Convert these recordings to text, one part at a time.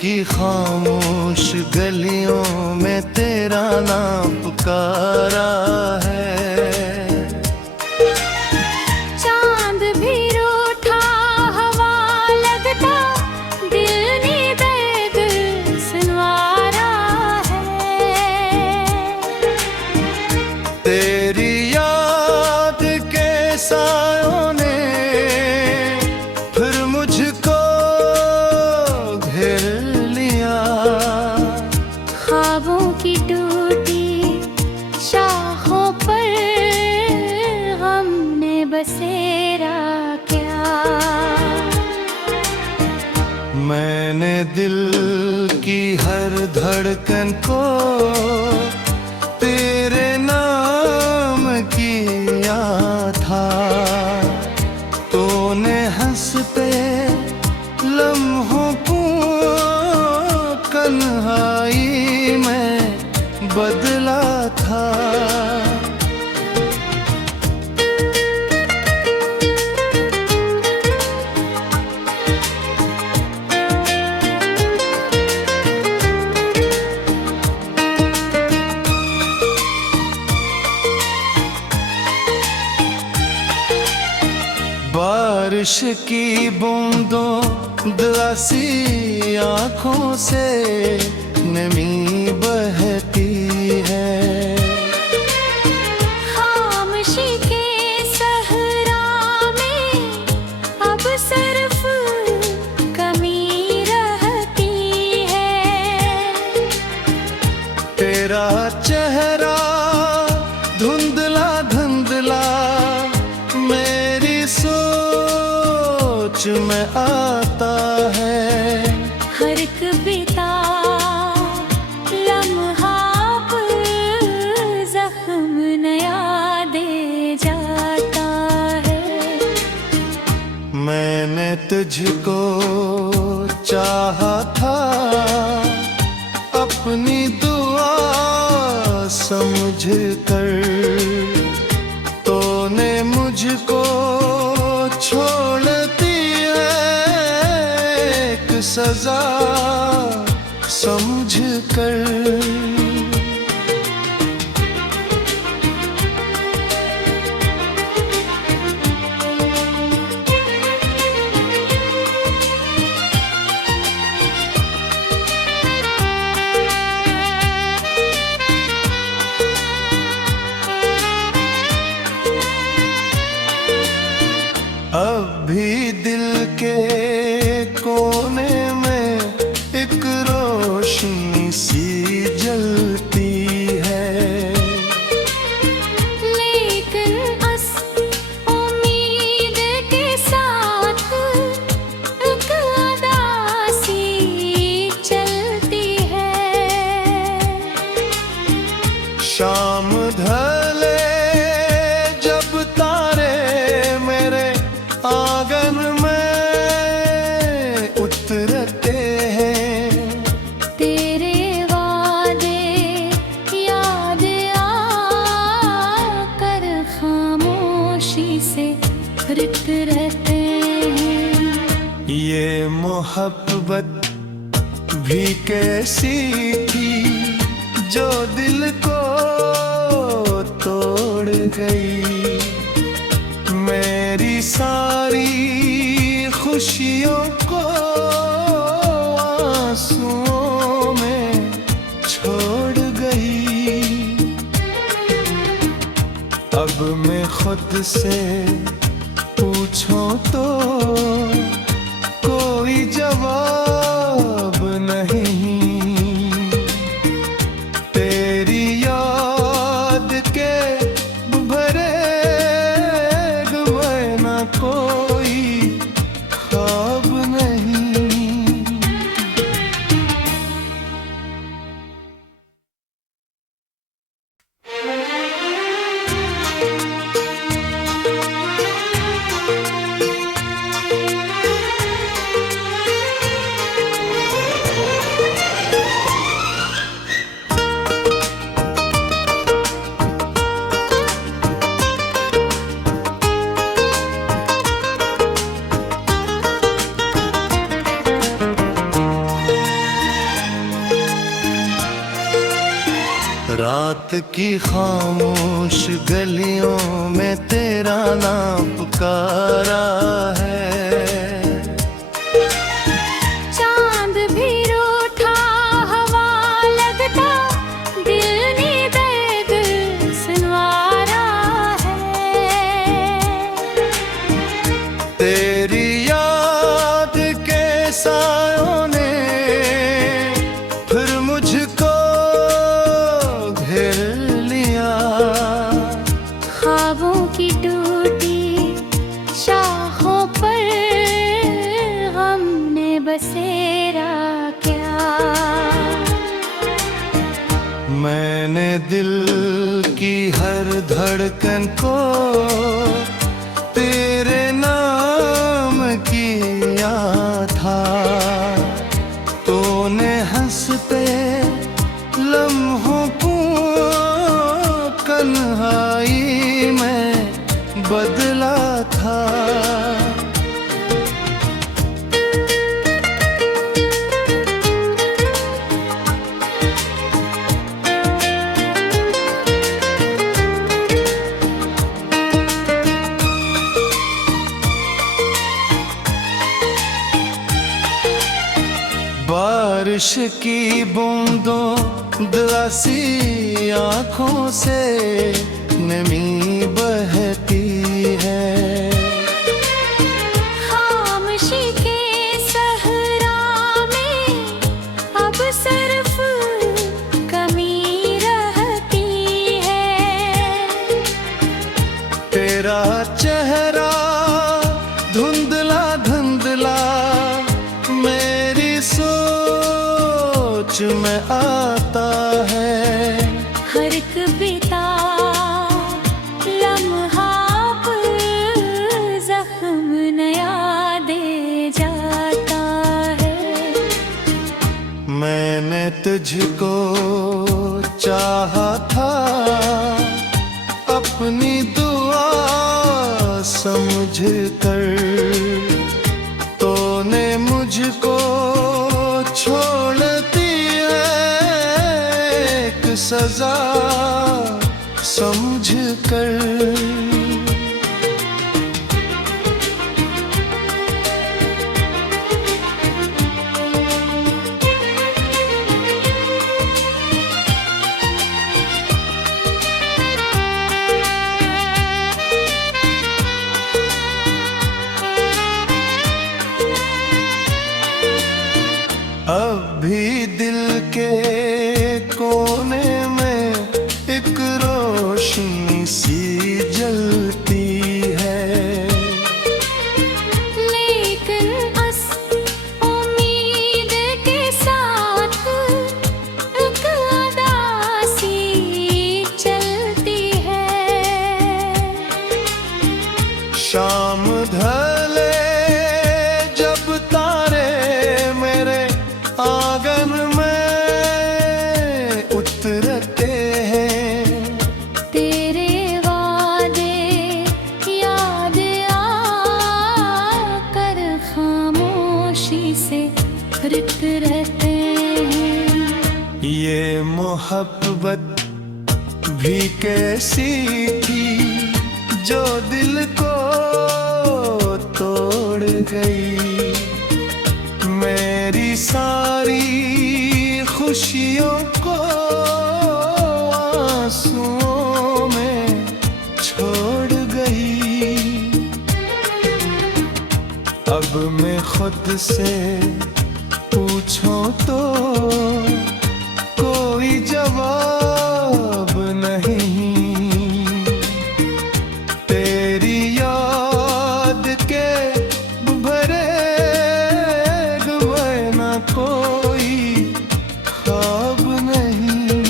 की खामोश गलियों में तेरा नाम पुकारा है। चांद भी रूठा हवा लगता, दिल ने दर्द सुनवारा है। तेरी याद के सायों ने फिर मुझको घेर लिया। ख्वाबों की टूटी शाखों पर हमने बसेरा क्या। मैंने दिल की हर धड़कन को तेरे नाम किया था। तूने हंसते लम्हों को तन्हाई में बदला था। बारिश की बूंदों दिलासी आँखों से नमी बहती है। खामोशी के सहरा में अब सिर्फ कमी रहती है। तेरा चेहरा धुंधला धुंधला मेरी सोच में आता है। हर एक बीता लम्हा पर जख्म नया दे जाता है। मैंने तुझको चाहा था अपनी दुआ समझ कर। तूने मुझको छोड़ती है एक सजा समझ कर। अब भी दिल के कोने में एक रोशनी सी जलती है। लेकिन उस उम्मीद के साथ एक उदासी चलती है। शाम ढले जब तारे मेरे आंगन में उतरते हैं। तेरे वादे याद आकर खामोशी से रित रहते हैं। ये मोहब्बत भी कैसी थी जो दिल को तोड़ गई। मेरी सारी खुशियों को आंसुओं में छोड़ गई। अब मैं खुद से पूछूं तो कोई जवाब नहीं। तेरी याद के भरे में ना कोई ख्वाब नहीं। रात की खामोश गलियों में तेरा नाम पुकारा है। चांद भी रूठा हवा लगता, दिल ने दर्द सुनवारा है। तेरी याद के सायों ने फिर मुझको घेर लिया। ख्वाबों की टूटी शाखों पर गम ने बसेरा क्या। मैंने दिल की हर धड़कन को तेरे नाम किया था। तूने हंसते लम्हों को कन्हाई में बदला था। बारिश की बूंदों दरासी आँखों से नमी बहती है। खामोशी के सहरा में अब सिर्फ कमी रहती है। तेरा चेहरा धुंधला धुंधला मेरी सोच में आता है। हर एक बीता लम्हा पर जख्म नया दे जाता है। मैंने तुझको चाहा था अपनी दुआ समझ कर। तूने मुझको छोड़ दिया एक सजा समझ कर। अब भी दिल के कोने में एक रोशनी सी जलती है। लेकिन उस उम्मीद के साथ एक उदासी चलती है। शाम ढले जब तारे मेरे आंगन में उतरते हैं। तेरे वादे याद आकर खामोशी से रिक्त रहते हैं। ये मोहब्बत भी कैसी थी जो दिल को तोड़ गई। मेरी सारी खुशियों को आंसुओं में छोड़ गई। अब मैं खुद से पूछूं तो कोई जवाब नहीं। तेरी याद के भरे में ना कोई ख्वाब नहीं।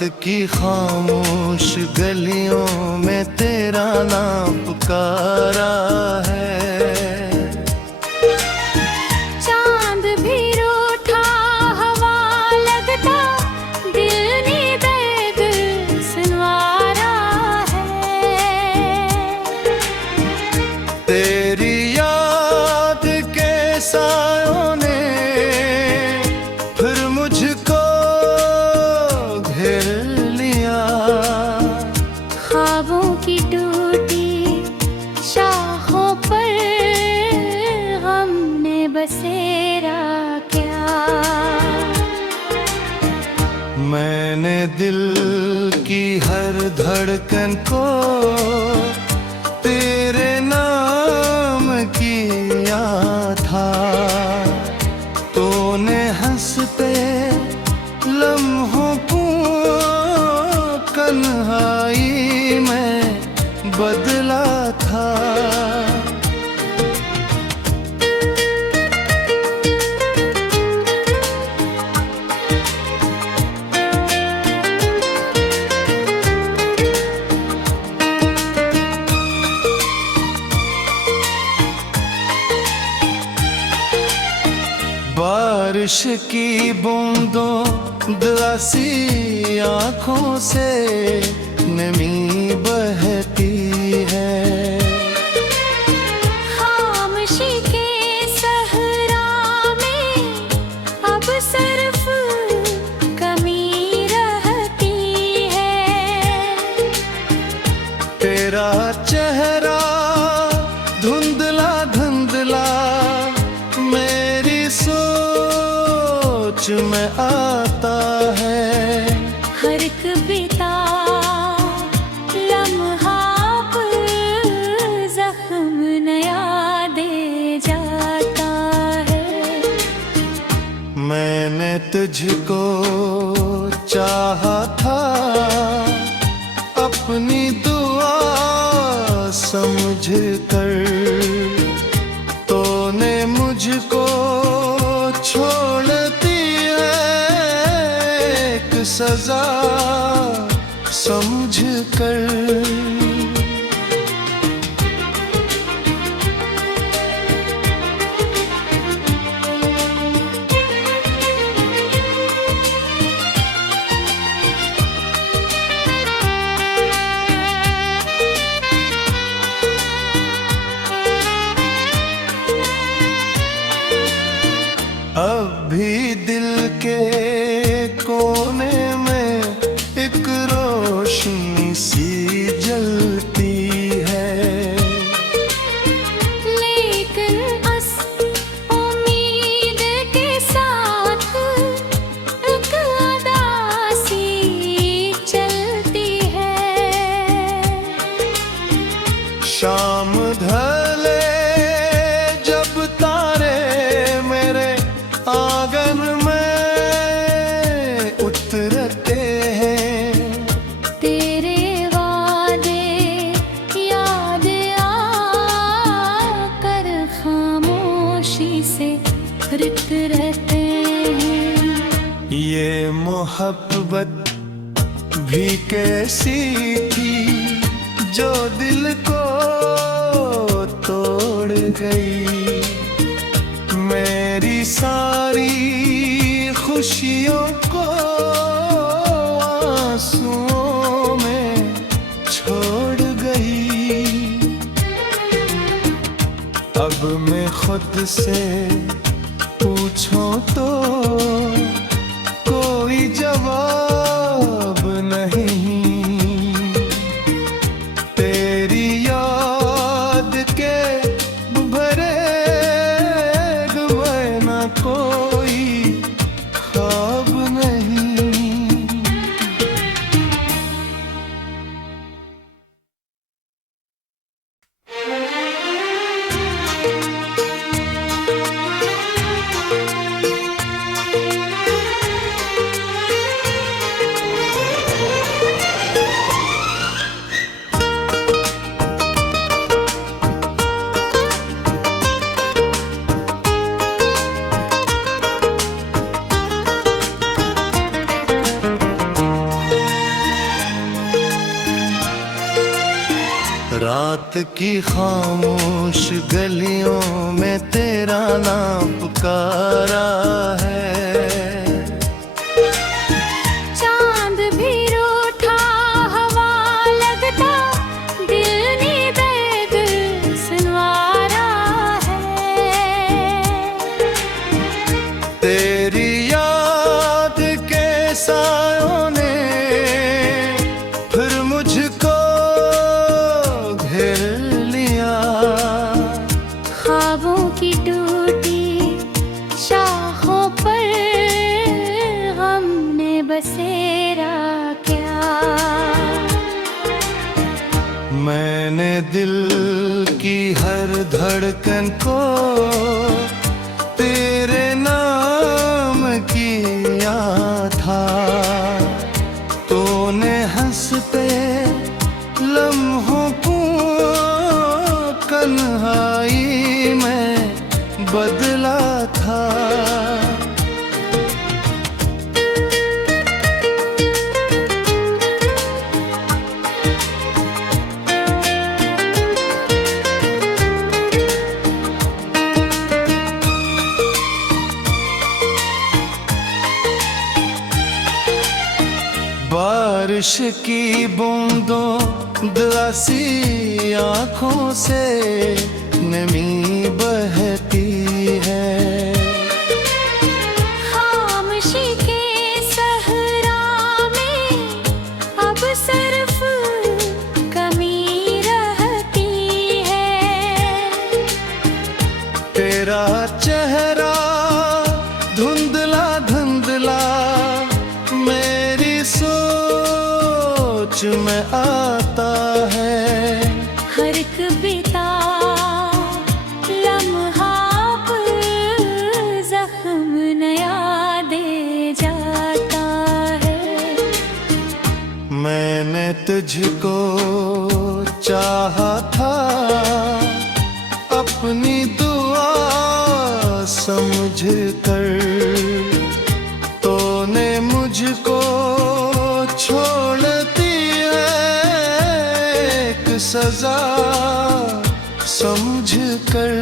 रात की खामोश गलियों में तेरा नाम पुकारा है। चांद भी रूठा हवा लगता, दिल ने दर्द सुनवारा है। तेरी याद के सायों ने फिर मुझको घेर लिया। ख्वाबों की टूटी शाखों पर हमने बसेरा क्या। मैंने दिल की हर धड़कन को तेरे नाम किया था। तूने हंसते लम्हों को कन्हाई में बदला था। बारिश की बूंदों दासी आँखों से नमी बहती है। खामोशी के सहरा में अब सिर्फ कमी रहती है। तेरा चेहरा धुंधला धुंधला मेरी सोच में आता है। हर एक बीता लम्हा जख्म नया दे जाता है। मैंने तुझको चाहा था अपनी दुआ समझ कर। तूने मुझको छोड़ दी है एक सजा समझ कर। अब भी दिल के कोने में एक रोशनी सी जलती है। लेकिन उस उम्मीद के साथ एक उदासी चलती है। शाम ढले जब तारे मेरे आंगन में उतरते हैं। तेरे वादे याद आकर खामोशी से रिक्त रहते हैं। ये मोहब्बत भी कैसी थी जो दिल को तोड़ गई। मेरी सारी खुशियों को आंसुओं में छोड़ गई। अब मैं खुद से पूछूं तो कोई जवाब नहीं। तेरी याद के भरे में ना कोई ख्वाब नहीं। की खामोश गलियों में तेरा नाम पुकारा है। चांद भी रूठा हवा लगता, दिल ने दर्द सुनवारा है। तेरी याद के सायों ने फिर मुझको घेर लिया। ख्वाबों की टूटी शाखों पर गम ने बसेरा क्या। मैंने दिल की हर धड़कन को तेरे नाम किया था। तूने हंसते लम्हों को कन्हाई में बदला था। बारिश की बूंदों दरासी आँखों से नमी बहती है। खामोशी के सहरा में अब सिर्फ कमी रहती है। तेरा चेहरा धुंधला धुंधला मेरी सोच में आता है। हर एक बीता लम्हा पर जख्म नया दे जाता है। मैंने तुझको चाहा था अपनी दुआ समझ कर। तूने मुझको छोड़ती है एक सजा समझ कर।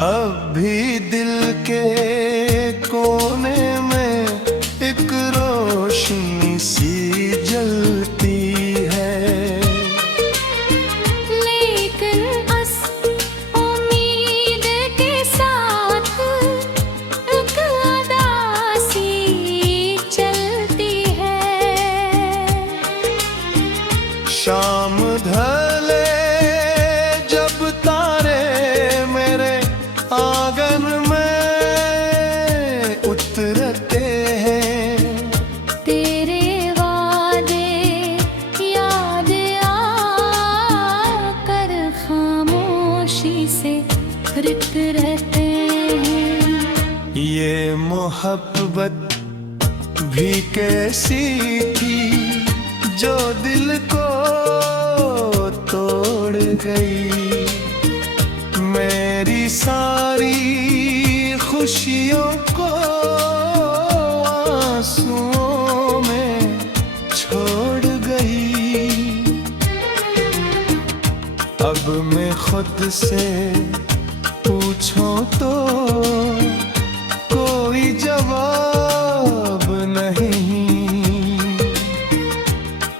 अब भी दिल के कोने में एक रोशनी सी जलती है। लेकिन उस उम्मीद के साथ एक उदासी चलती है। शाम ढले जब तारे मेरे आंगन में उतरते हैं। तेरे वादे याद आकर खामोशी से रित रहते हैं। ये मोहब्बत भी कैसी थी जो दिल को तोड़ गई। मेरी सारी खुशियों को आंसुओं में छोड़ गई। अब मैं खुद से पूछूं तो कोई जवाब नहीं।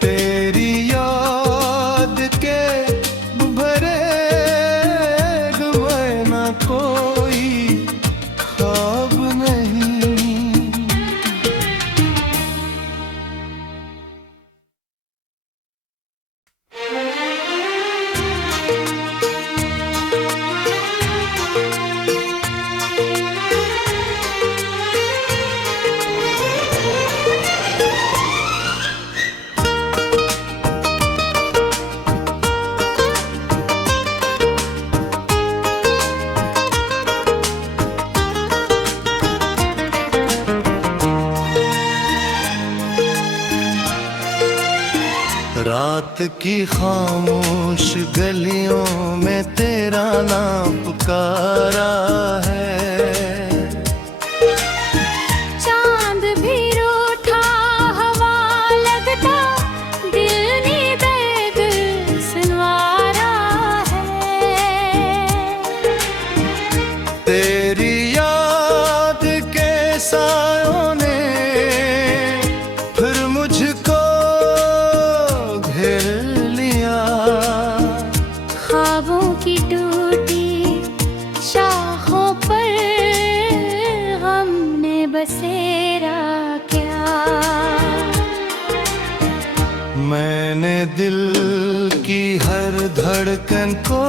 तेरी याद के भरे में ना कोई ख्वाब नहीं। रात की खामोश गलियों में तेरा नाम पुकारा है। चांद भी रूठा हवा लगता, दिल ने दर्द सुनवारा है। तेरी याद के सायों ने फिर मुझको ख्वाबों की टूटी शाखों पर हमने बसेरा क्या। मैंने दिल की हर धड़कन को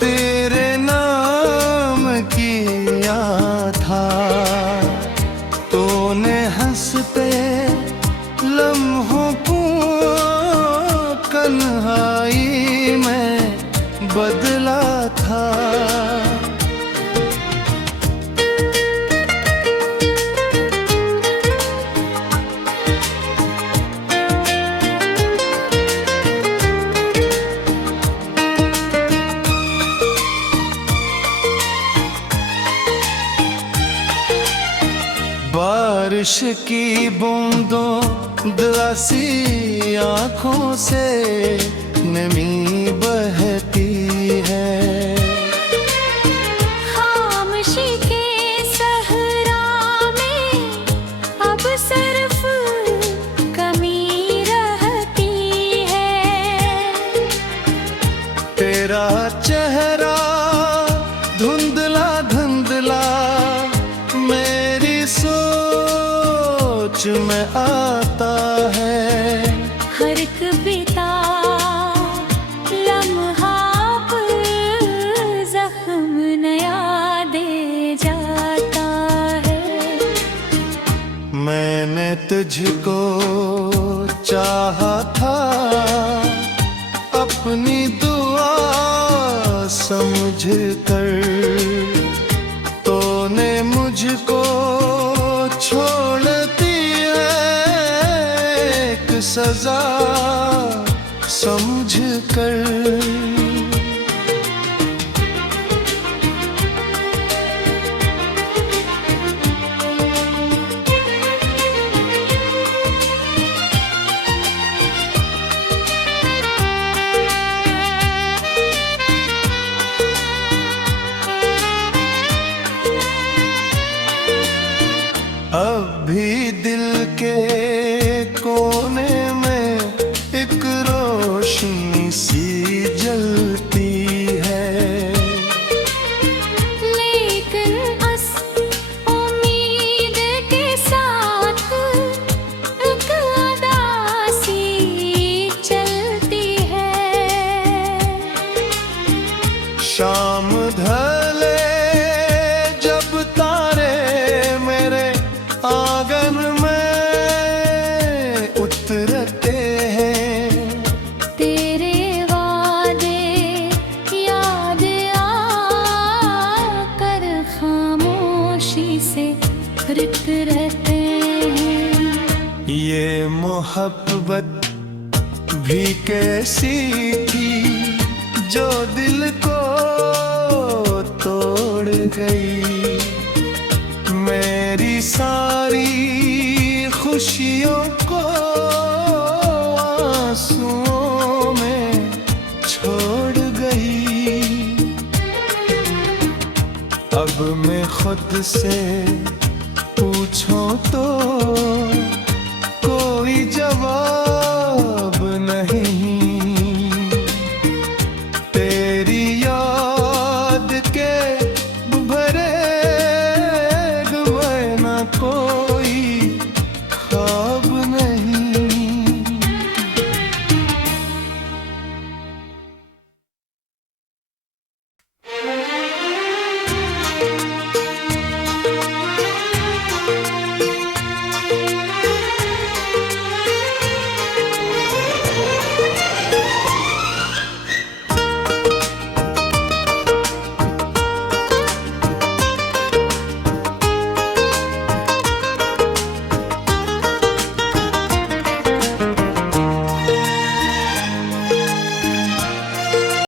तेरे नाम किया था। तूने हंसते लम्हों को तन्हाई में बदला था। बारिश की बूंदों दिलासी आँखों से नमी बहती है। खामोशी के सहरा में अब सिर्फ कमी रहती है। तेरा चेहरा धुंधला धुंधला मेरी सोच में आता है। हर एक बीता लम्हा जख्म नया दे जाता है। मैंने तुझको चाहा था अपनी दुआ समझ कर। तूने मुझको छोड़ दी एक सजा समझ कर। अब भी दिल के कोने में एक रोशनी सी जलती है। लेकिन उस उम्मीद के साथ एक उदासी चलती है। शाम ढले जब तारे मेरे आंगन में उतरते हैं। तेरे वादे याद आकर खामोशी से रिक्त रहते हैं। ये मोहब्बत भी कैसी थी जो दिल को तोड़ गई। मेरी सारी खुशियों को आंसुओं में छोड़ गई। अब मैं खुद से पूछूं तो कोई जवाब नहीं। तेरी याद के भरे को